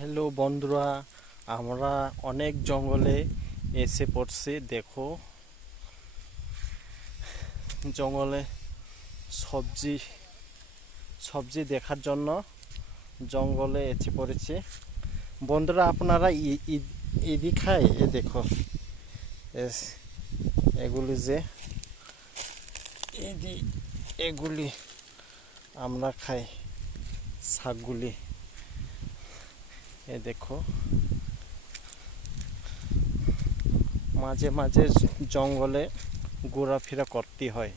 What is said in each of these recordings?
Hello বন্ধুরা, আমরা অনেক জঙ্গলে এসে পড়ছি। দেখো, জঙ্গলে সবজি সবজি দেখার জন্য জঙ্গলে এসে পড়েছি। বন্ধুরা, আপনারা ইদি খায়? এ দেখো, এগুলি যে এগুলি আমরা খাই, শাকগুলি। এ দেখো, মাঝে মাঝে জঙ্গলে ঘোরাফেরা করতে হয়।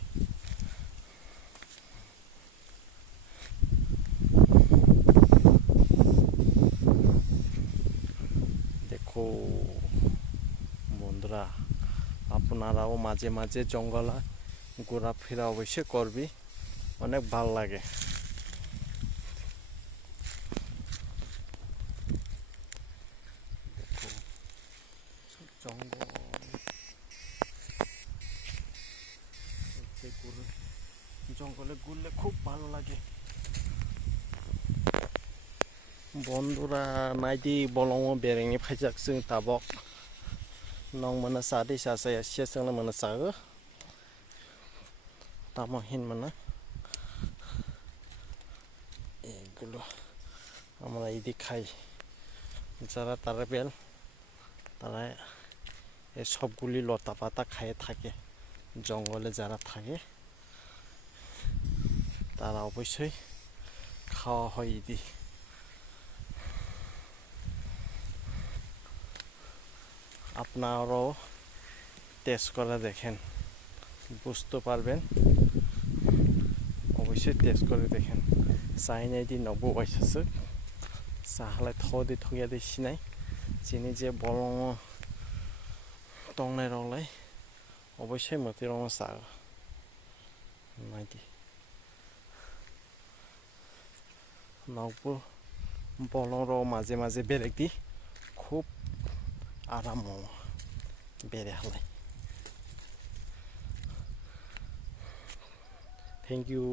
দেখো বন্ধুরা, আপনারাও মাঝে মাঝে জঙ্গলে ঘোরাফেরা অবশ্যই করবি, অনেক ভাল লাগে। দেখো, জঙ্গল জঙ্গলে ঘুরলে খুব ভালো লাগে। বন্ধুরা, নাইদি বলং বেরেंनि फायजाक जों ताबक नं मोना सादै सासे सेसंनो मोना सागो तामा हिन मोना এগুলো আমরা ইদি খাই। যারা ট্রাইবেল, তারা এই সবগুলি লতা পাতা খায় থাকে। জঙ্গলে যারা থাকে তারা অবশ্যই খাওয়া হয় ইদি। আপনারাও টেস্ট করে দেখেন, বুঝতে পারবেন। অবশ্যই টেস্ট করে দেখেন। চাইনাই দি নবো বাইসাসो साहालाय थदि थगिया दै सिनाय जिनि जे बलं दंनाय रंलाय अबश्य मति रंग सा नायदि नबो बलं रो माजे माजे बेलेग दि खूब आराम बेरे हालाय। Thank you.